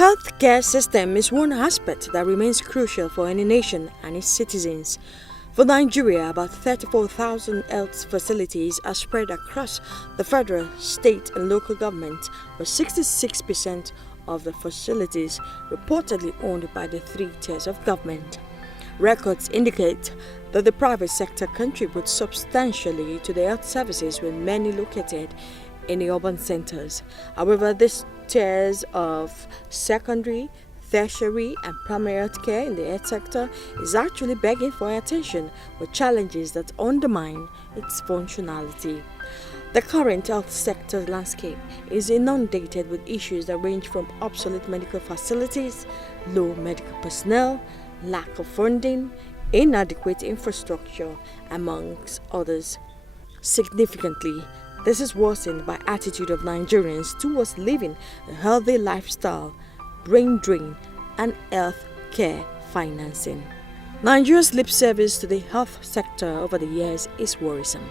Healthcare system is one aspect that remains crucial for any nation and its citizens. For Nigeria, about 34,000 health facilities are spread across the federal, state and local governments, with 66% of the facilities reportedly owned by the three tiers of government. Records indicate that the private sector contributes substantially to the health services, with many located in the urban centers. However, these tiers of secondary, tertiary and primary health care in the health sector is actually begging for attention, with challenges that undermine its functionality. The current health sector landscape is inundated with issues that range from obsolete medical facilities, low medical personnel, lack of funding, inadequate infrastructure, amongst others. Significantly, this is worsened by attitude of Nigerians towards living a healthy lifestyle, brain drain, and health care financing. Nigeria's lip service to the health sector over the years is worrisome.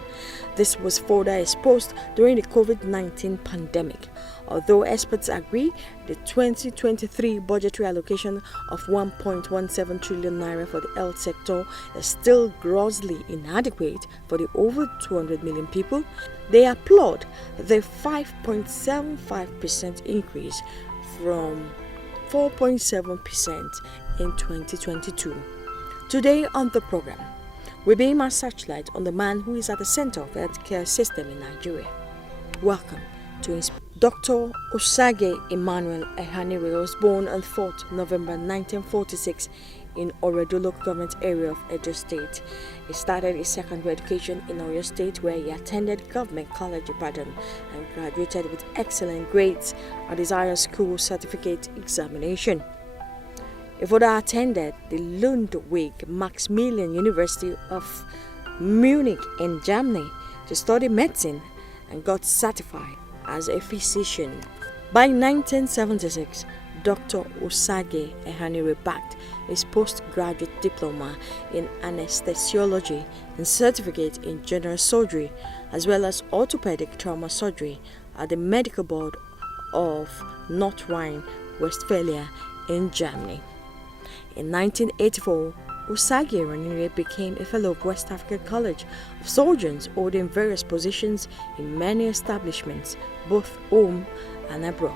This was further exposed during the COVID-19 pandemic. Although experts agree the 2023 budgetary allocation of 1.17 trillion naira for the health sector is still grossly inadequate for the over 200 million people, they applaud the 5.75% increase from 4.7% in 2022. Today on the program, we beam our searchlight on the man who is at the center of the healthcare system in Nigeria. Welcome to Dr. Osagie Emmanuel Ehanire was born on 4th November 1946 in Oredo local government area of Edo State. He started his secondary education in Oyo State, where he attended Government College Ibadan and graduated with excellent grades at his higher school certificate examination. He further attended the Ludwig Maximilian University of Munich in Germany to study medicine and got certified as a physician. By 1976, Dr. Osagie Ehanire backed his postgraduate diploma in anesthesiology and certificate in general surgery, as well as orthopedic trauma surgery at the Medical Board of North Rhine-Westphalia in Germany. In 1984, Osagie Ehanire became a fellow of West African College of Surgeons, holding various positions in many establishments, both home and abroad.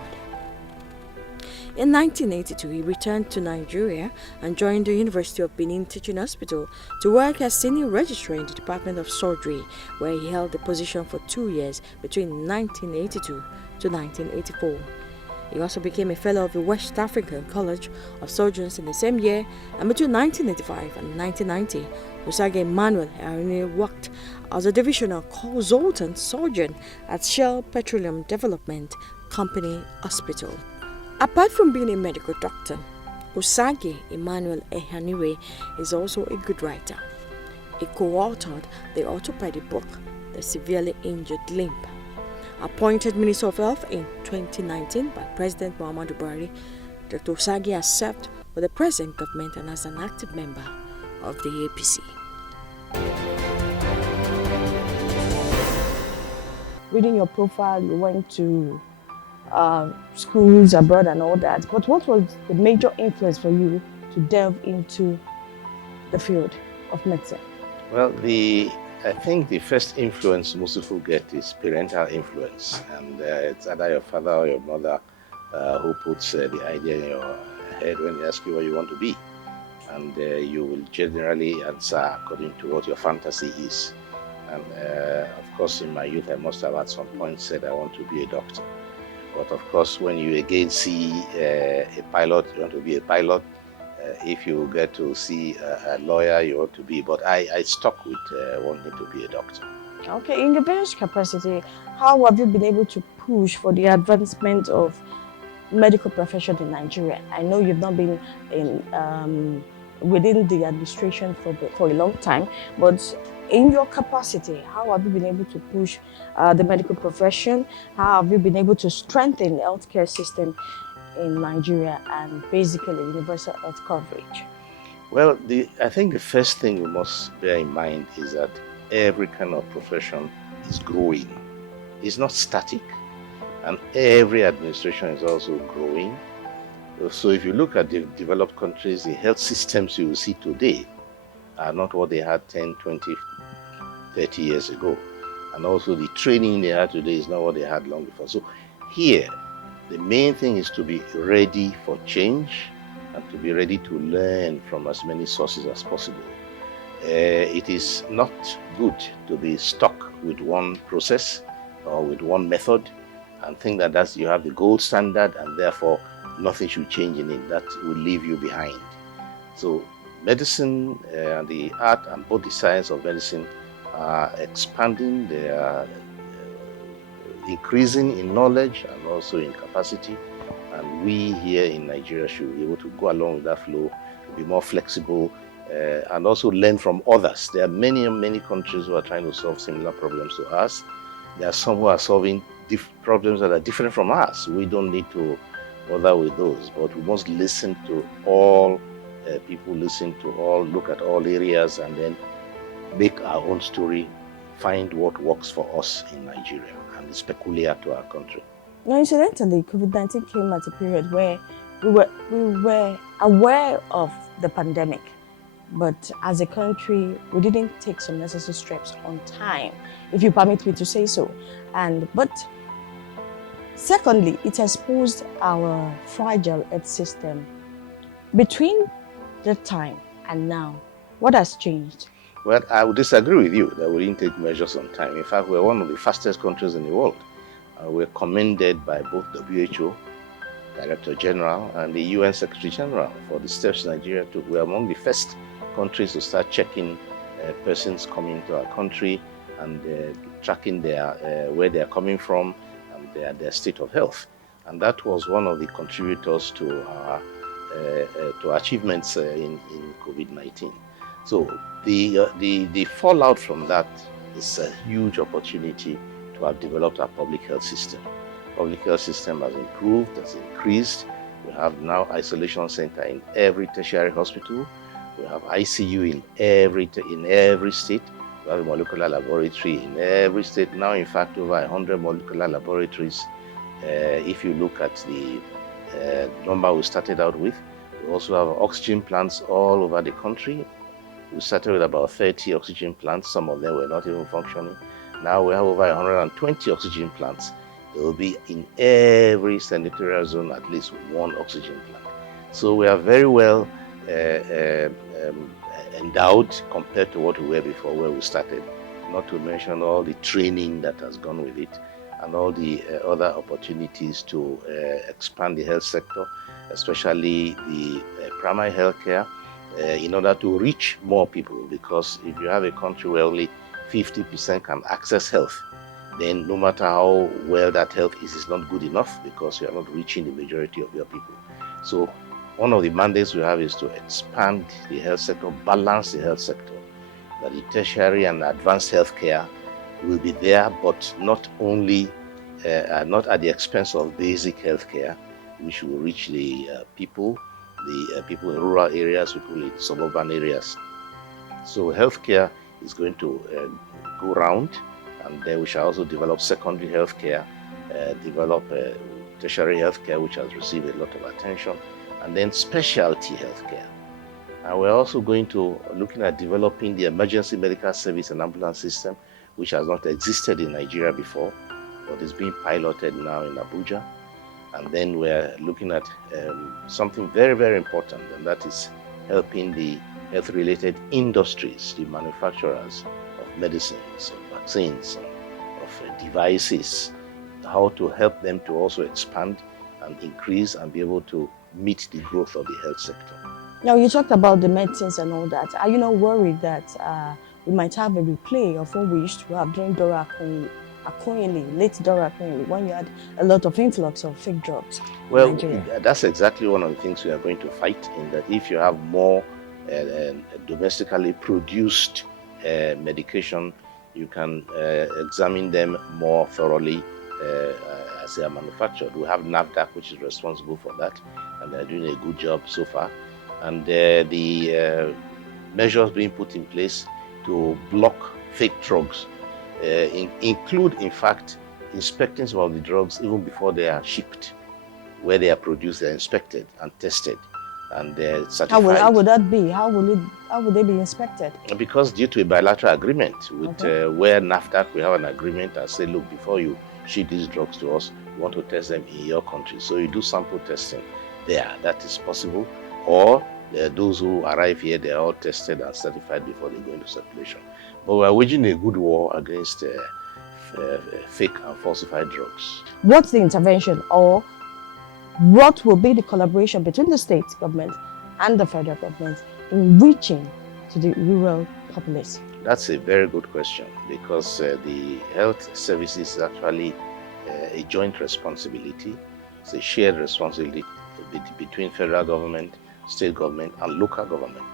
In 1982, he returned to Nigeria and joined the University of Benin Teaching Hospital to work as senior registrar in the Department of Surgery, where he held the position for 2 years between 1982 to 1984. He also became a fellow of the West African College of Surgeons in the same year, and between 1985 and 1990, Osagie Emmanuel Ehanire worked as a divisional consultant surgeon at Shell Petroleum Development Company Hospital. Apart from being a medical doctor, Osagie Emmanuel Ehanire is also a good writer. He co-authored the orthopedic book, The Severely Injured Limb. Appointed Minister of Health in 2019 by President Muhammadu Buhari, Dr. Osagie has served with the present government and as an active member of the APC. Reading your profile, you went to schools abroad and all that, but what was the major influence for you to delve into the field of medicine? Well, I think the first influence most people get is parental influence, and it's either your father or your mother who puts the idea in your head when they ask you what you want to be, and you will generally answer according to what your fantasy is. And of course, in my youth, I must have at some point said I want to be a doctor. But of course, when you again see a pilot, you want to be a pilot. If you get to see a lawyer, you want to be. But I stuck with wanting to be a doctor. Okay, in your various capacity, how have you been able to push for the advancement of medical profession in Nigeria? I know you've not been in within the administration for a long time, but in your capacity, how have you been able to push the medical profession? How have you been able to strengthen the healthcare system in Nigeria and basically universal health coverage? Well, I think the first thing we must bear in mind is that every kind of profession is growing. It's not static. And every administration is also growing. So if you look at the developed countries, the health systems you will see today are not what they had 10, 20, 30 years ago. And also the training they have today is not what they had long before. So here, the main thing is to be ready for change and to be ready to learn from as many sources as possible. It is not good to be stuck with one process or with one method and think that you have the gold standard and therefore nothing should change in it. That will leave you behind. So medicine and the art and both the science of medicine are expanding, they are increasing in knowledge and also in capacity, and we here in Nigeria should be able to go along with that flow, to be more flexible, and also learn from others. There are many countries who are trying to solve similar problems to us. There are some who are solving problems that are different from us. We don't need to bother with those, but we must listen to all people, listen to all, look at all areas, and then make our own story, find what works for us in Nigeria and is peculiar to our country. Now, incidentally, COVID-19 came at a period where we were aware of the pandemic, but as a country, we didn't take some necessary steps on time, if you permit me to say so. But secondly, it exposed our fragile health system. Between that time and now, what has changed? Well, I would disagree with you that we didn't take measures on time. In fact, we're one of the fastest countries in the world. We're commended by both WHO, Director General, and the UN Secretary General for the steps Nigeria took. We're among the first countries to start checking persons coming to our country and tracking where they're coming from and their state of health. And that was one of the contributors to our achievements in COVID-19. So the fallout from that is a huge opportunity to have developed our public health system. Public health system has improved, has increased. We have now isolation center in every tertiary hospital. We have ICU in every state. We have a molecular laboratory in every state. Now, in fact, over 100 molecular laboratories. If you look at the number we started out with, we also have oxygen plants all over the country. We started with about 30 oxygen plants. Some of them were not even functioning. Now we have over 120 oxygen plants. There will be in every senatorial zone at least one oxygen plant. So we are very well endowed compared to what we were before where we started, not to mention all the training that has gone with it and all the other opportunities to expand the health sector, especially the primary health care, in order to reach more people. Because if you have a country where only 50% can access health, then no matter how well that health is, it's not good enough because you are not reaching the majority of your people. So one of the mandates we have is to expand the health sector, balance the health sector, that the tertiary and advanced health care will be there, but not only, not at the expense of basic health care, which will reach the people in rural areas, people in suburban areas. So healthcare is going to go round, and then we shall also develop secondary healthcare, develop tertiary healthcare, which has received a lot of attention, and then specialty healthcare. And we're also looking at developing the emergency medical service and ambulance system, which has not existed in Nigeria before, but is being piloted now in Abuja. And then we're looking at something very, very important, and that is helping the health-related industries, the manufacturers of medicines, of vaccines, of devices, how to help them to also expand and increase and be able to meet the growth of the health sector. Now, you talked about the medicines and all that. Are you not worried that we might have a replay of what we used to have during Dora Akunyili, late Dora Akunyili, when you had a lot of influx of fake drugs in Nigeria? That's exactly one of the things we are going to fight, in that if you have more domestically produced medication, you can examine them more thoroughly as they are manufactured. We have NAFDAC, which is responsible for that, and they're doing a good job so far. And the measures being put in place to block fake drugs include, in fact, inspecting some of the drugs even before they are shipped. where they are produced, they're inspected and tested, and they're certified. How would that be? How would they be inspected? Because due to a bilateral agreement with where NAFDAC, we have an agreement and say, look, before you ship these drugs to us, we want to test them in your country. So you do sample testing there. That is possible. Or those who arrive here, they are all tested and certified before they go into circulation. But we are waging a good war against fake and falsified drugs. What's the intervention, or what will be the collaboration between the state government and the federal government in reaching to the rural populace? That's a very good question, because the health services is actually a joint responsibility. It's a shared responsibility between federal government, state government, and local government.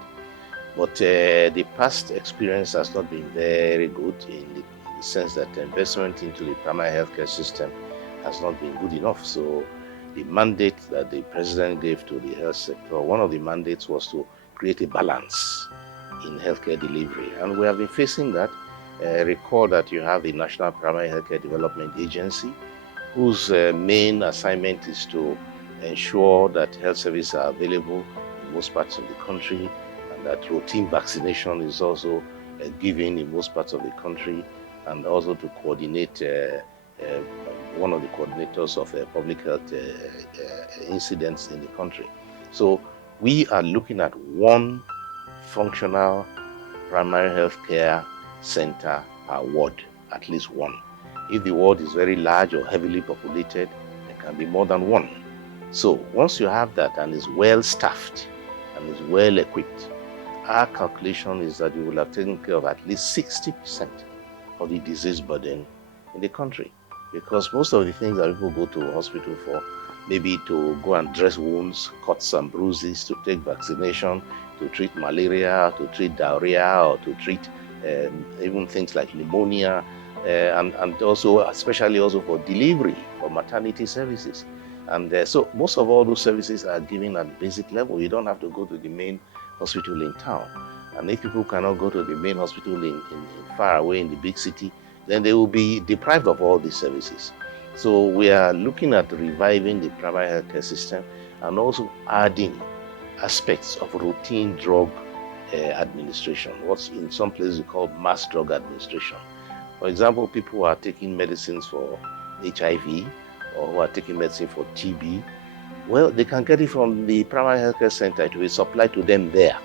But the past experience has not been very good in the sense that investment into the primary healthcare system has not been good enough. So the mandate that the president gave to the health sector, one of the mandates was to create a balance in healthcare delivery. And we have been facing that. Recall that you have the National Primary Healthcare Development Agency, whose main assignment is to ensure that health services are available in most parts of the country, and that routine vaccination is also given in most parts of the country, and also to coordinate one of the coordinators of public health incidents in the country. So we are looking at one functional primary health care center per ward, at least one. If the ward is very large or heavily populated, there can be more than one. So once you have that and is well staffed and is well equipped, our calculation is that you will have taken care of at least 60% of the disease burden in the country. Because most of the things that people go to hospital for, maybe to go and dress wounds, cuts and bruises, to take vaccination, to treat malaria, to treat diarrhea, or to treat even things like pneumonia, and also, especially also for delivery, for maternity services. And so most of all those services are given at basic level. You don't have to go to the main hospital in town. And if people cannot go to the main hospital in far away in the big city, then they will be deprived of all these services. So we are looking at reviving the primary healthcare system and also adding aspects of routine drug administration, what's in some places we call mass drug administration. For example, people who are taking medicines for HIV or who are taking medicine for TB, well, they can get it from the primary healthcare center. It will be supplied to them there.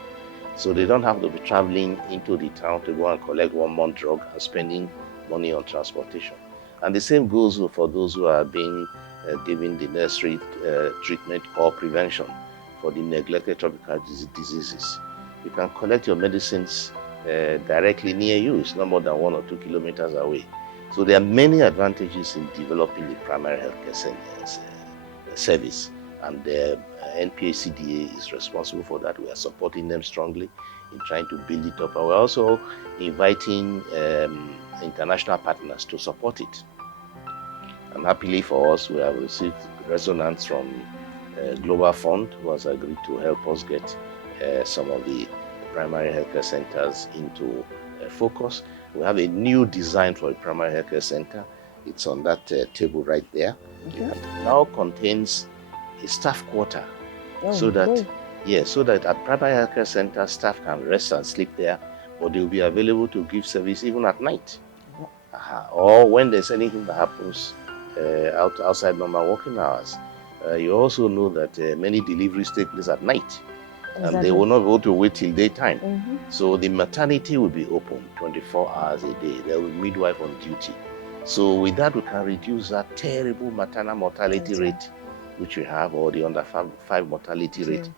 So they don't have to be traveling into the town to go and collect 1 month drug and spending money on transportation. And the same goes for those who are being given the nursery treatment or prevention for the neglected tropical diseases. You can collect your medicines directly near you. It's not more than 1 or 2 kilometers away. So there are many advantages in developing the primary healthcare service, and the NPA CDA is responsible for that. We are supporting them strongly in trying to build it up, and we're also inviting international partners to support it. And happily for us, we have received resonance from Global Fund, who has agreed to help us get some of the primary healthcare centers into focus. We have a new design for a primary healthcare center. It's on that table right there. Okay. It now contains a staff quarter, so that at primary healthcare center, staff can rest and sleep there, but they'll be available to give service even at night, or when there's anything that happens outside normal working hours. You also know that many deliveries take place at night. And they will not go to wait till daytime. So the maternity will be open 24 hours a day. There will be midwife on duty. So with that, we can reduce that terrible maternal mortality rate, which we have, or the under 5 mortality rate,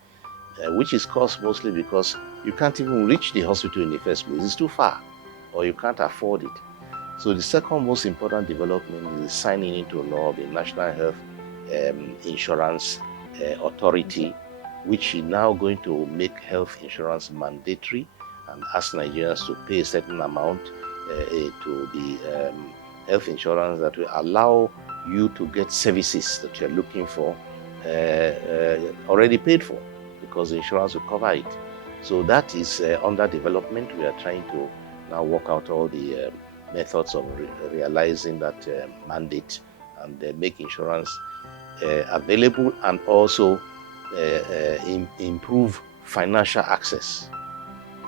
which is caused mostly because you can't even reach the hospital in the first place. It's too far, or you can't afford it. So the second most important development is signing into law the National Health Insurance Authority, which is now going to make health insurance mandatory and ask Nigerians to pay a certain amount to the health insurance that will allow you to get services that you're looking for already paid for, because the insurance will cover it. So that is under development. We are trying to now work out all the methods of realizing that mandate and make insurance available, and also improve financial access,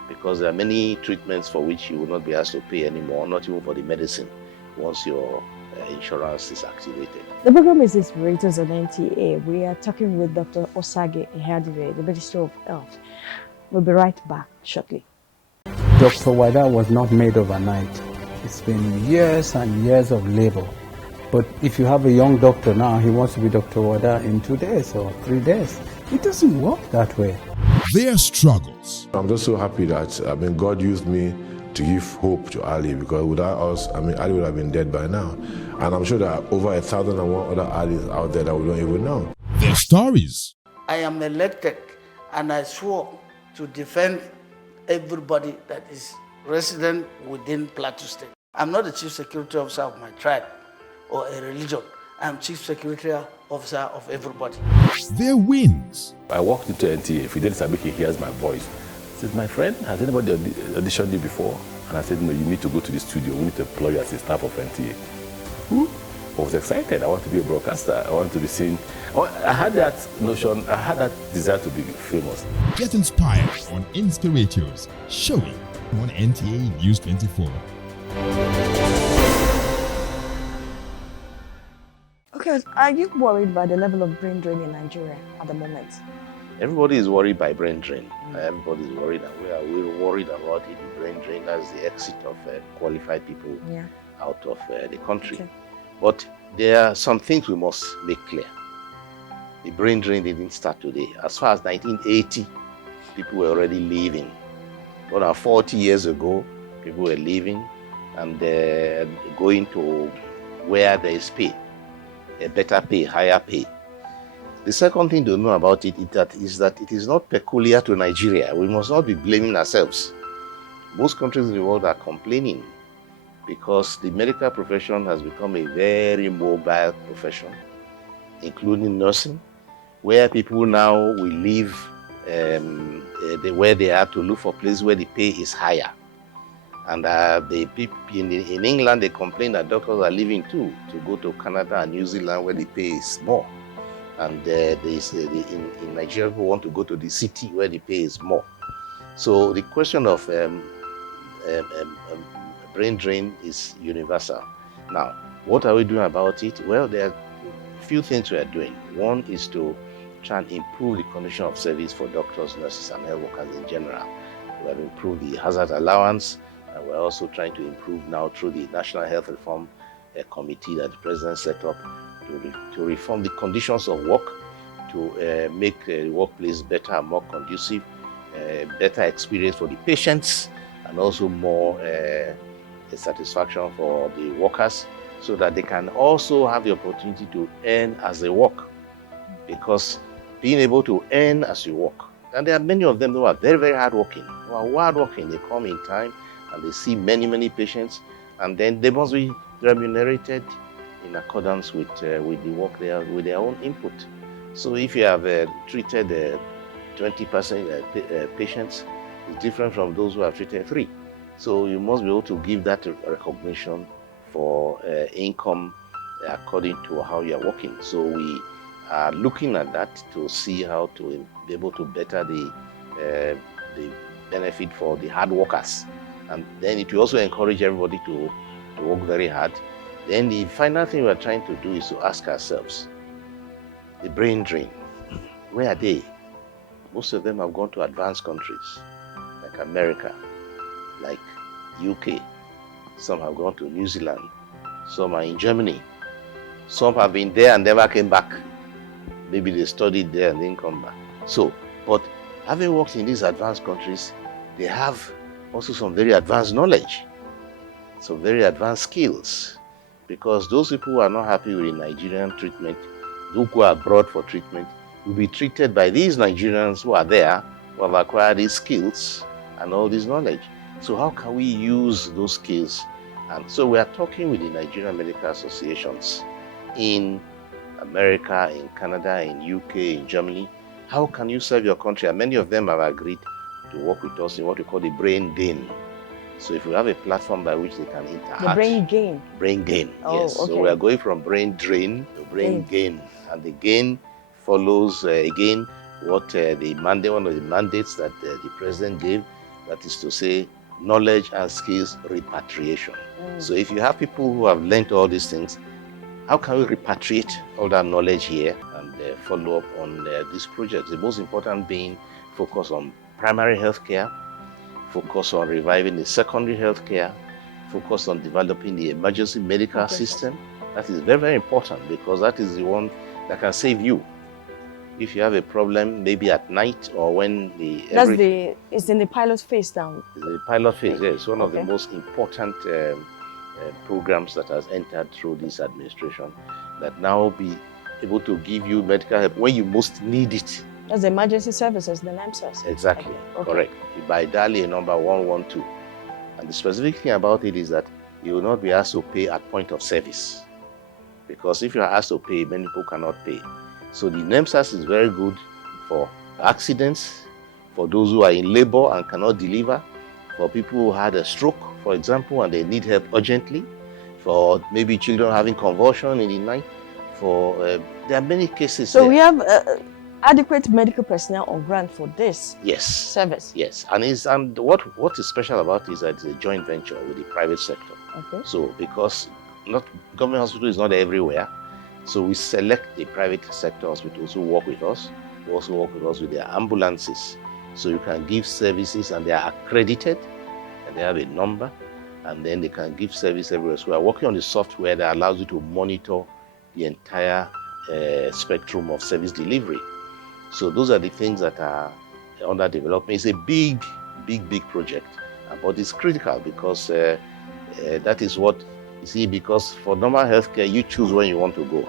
because there are many treatments for which you will not be asked to pay anymore, not even for the medicine, once your insurance is activated. The program is Inspirators on NTA. We are talking with Dr. Osagie Ehanire, the Minister of Health. We'll be right back shortly. Dr. Wada was not made overnight. It's been years and years of labor. But if you have a young doctor now, he wants to be Dr. Wada in 2 days or 3 days. It doesn't work that way. Their struggles. I'm just so happy that God used me to give hope to Ali, because without us, Ali would have been dead by now. And I'm sure there are over 1,001 other Alis out there that we don't even know. Their stories. I am elected and I swore to defend everybody that is resident within Plateau State. I'm not the chief security officer of my tribe or a religion. I'm chief security officer of everybody. Their wins. I walked into NTA. Fidel Sabiki hears my voice. He says, my friend, has anybody auditioned you before? And I said, no, you need to go to the studio. We need to employ you as a staff of NTA. I was excited. I want to be a broadcaster. I want to be seen. I had that notion. I had that desire to be famous. Get inspired on Inspirators, showing on NTA News 24. Okay, are you worried by the level of brain drain in Nigeria at the moment? Everybody is worried by brain drain. Everybody is worried, and we're worried about it. The brain drain, that's the exit of qualified people out of the country. Okay. But there are some things we must make clear. The brain drain didn't start today. As far as 1980, people were already leaving. More than 40 years ago, people were leaving and going to where there is pay, a better pay, higher pay. The second thing to know about it is that it is not peculiar to Nigeria. We must not be blaming ourselves. Most countries in the world are complaining because the medical profession has become a very mobile profession, including nursing, where people now will leave where they are to look for places where the pay is higher. And the people in England, they complain that doctors are leaving too, to go to Canada and New Zealand where the pay is more. And in Nigeria, people want to go to the city where the pay is more. So the question of brain drain is universal. Now, what are we doing about it? Well, there are a few things we are doing. One is to try and improve the condition of service for doctors, nurses, and health workers in general. We have improved the hazard allowance, and we're also trying to improve now through the National Health Reform Committee that the President set up to reform the conditions of work, to make the workplace better and more conducive, better experience for the patients, and also more satisfaction for the workers, so that they can also have the opportunity to earn as they work. Because being able to earn as you work, and there are many of them who are very, very hardworking, they come in time and they see many, many patients, and then they must be remunerated in accordance with the work they are, with their own input. So if you have treated 20% patients, it's different from those who have treated 3. So you must be able to give that recognition for income according to how you are working. So we are looking at that to see how to be able to better the benefit for the hard workers. And then it will also encourage everybody to work very hard. Then the final thing we're trying to do is to ask ourselves, the brain drain, where are they? Most of them have gone to advanced countries, like America, like UK. Some have gone to New Zealand. Some are in Germany. Some have been there and never came back. Maybe they studied there and didn't come back. So, but having worked in these advanced countries, they have also some very advanced knowledge, some very advanced skills. Because those people who are not happy with the Nigerian treatment, who go abroad for treatment, will be treated by these Nigerians who are there, who have acquired these skills and all this knowledge. So how can we use those skills? And so we are talking with the Nigerian medical associations in America, in Canada, in UK, in Germany. How can you serve your country? And many of them have agreed to work with us in what we call the brain drain So if you have a platform by which they can interact. The brain gain. Brain gain, Oh, yes. okay. So we are going from brain drain to brain gain. And the gain follows, again, what one of the mandates that the president gave, that is to say, knowledge and skills repatriation. So if you have people who have learned all these things, how can we repatriate all that knowledge here and follow up on this project? The most important being focus on primary health care, focus on reviving the secondary health care, focus on developing the emergency medical system. That is very, very important, because that is the one that can save you. If you have a problem, maybe at night or when it's in the pilot phase now. The pilot phase, yes. It's one of the most important programs that has entered through this administration, that now be able to give you medical help when you most need it. That's the emergency services, the NAMSAS. Exactly, correct. By dialing a number 112. And the specific thing about it is that you will not be asked to pay at point of service. Because if you are asked to pay, many people cannot pay. So the NAMSAS is very good for accidents, for those who are in labor and cannot deliver, for people who had a stroke, for example, and they need help urgently, for maybe children having convulsion in the night, there are many cases. So we have adequate medical personnel on ground for this service. Yes, and what is special about it is that it's a joint venture with the private sector. Okay. So because government hospital is not everywhere, so we select the private sector hospitals who work with us, who also work with us with their ambulances. So you can give services, and they are accredited, and they have a number, and then they can give service everywhere. So we are working on the software that allows you to monitor the entire spectrum of service delivery. So those are the things that are under development. It's a big project, but it's critical because that is what you see. Because for normal healthcare, you choose when you want to go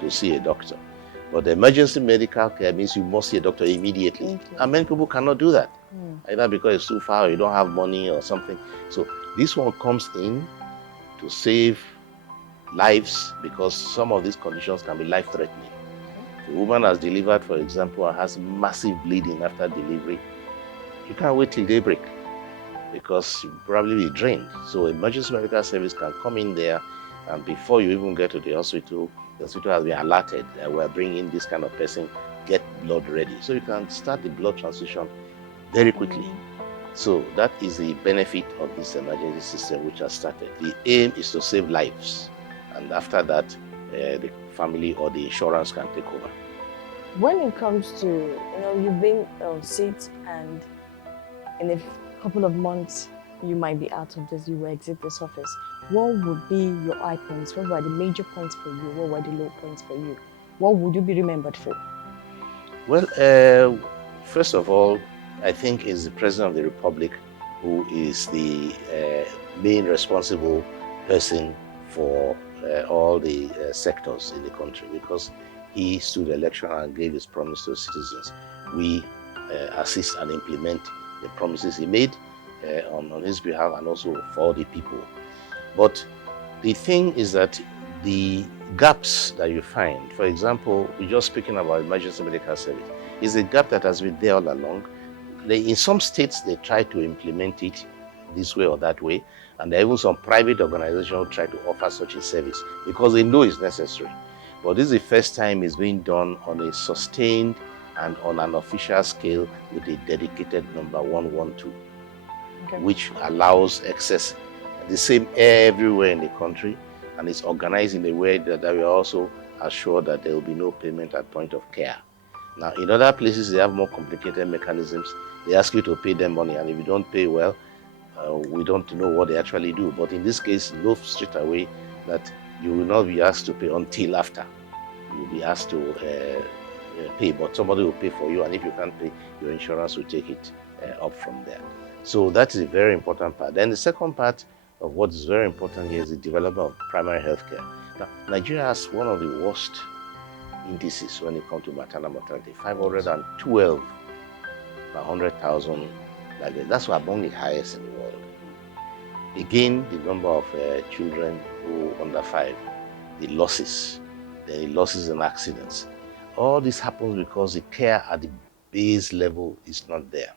to see a doctor. But the emergency medical care means you must see a doctor immediately. And many people cannot do that, either because it's too far, or you don't have money or something. So this one comes in to save lives, because some of these conditions can be life-threatening. If a woman has delivered, for example, and has massive bleeding after delivery, you can't wait till daybreak, because you'll probably be drained. So emergency medical service can come in there, and before you even get to the hospital has been alerted that we're bringing this kind of person, get blood ready. So you can start the blood transfusion very quickly. So that is the benefit of this emergency system which has started. The aim is to save lives, and after that, the family or the insurance can take over. When it comes to, you've been on seat, and in a couple of months, you might be out of this, you will exit this office. What would be your high points? What were the major points for you? What were the low points for you? What would you be remembered for? Well, first of all, I think it's the President of the Republic who is the main responsible person for all the sectors in the country, because he stood election and gave his promise to citizens. We assist and implement the promises he made on his behalf, and also for the people. But the thing is that the gaps that you find, for example, we're just speaking about emergency medical service, is a gap that has been there all along. In some states, they try to implement it this way or that way, and there are even some private organizations who try to offer such a service because they know it's necessary. But this is the first time it's being done on a sustained and on an official scale with a dedicated number 112, which allows access the same everywhere in the country, and it's organized in a way that we also assure that there will be no payment at point of care. Now, in other places, they have more complicated mechanisms. They ask you to pay them money, and if you don't pay well, we don't know what they actually do. But in this case, know straight away that you will not be asked to pay until after. You will be asked to pay, but somebody will pay for you, and if you can't pay, your insurance will take it up from there. So that is a very important part. Then the second part of what is very important here is the development of primary health care. Now, Nigeria has one of the worst indices when it comes to maternal mortality, 512 per 100,000. That's among the highest in the world. Again, the number of children who are under 5, the losses and accidents. All this happens because the care at the base level is not there.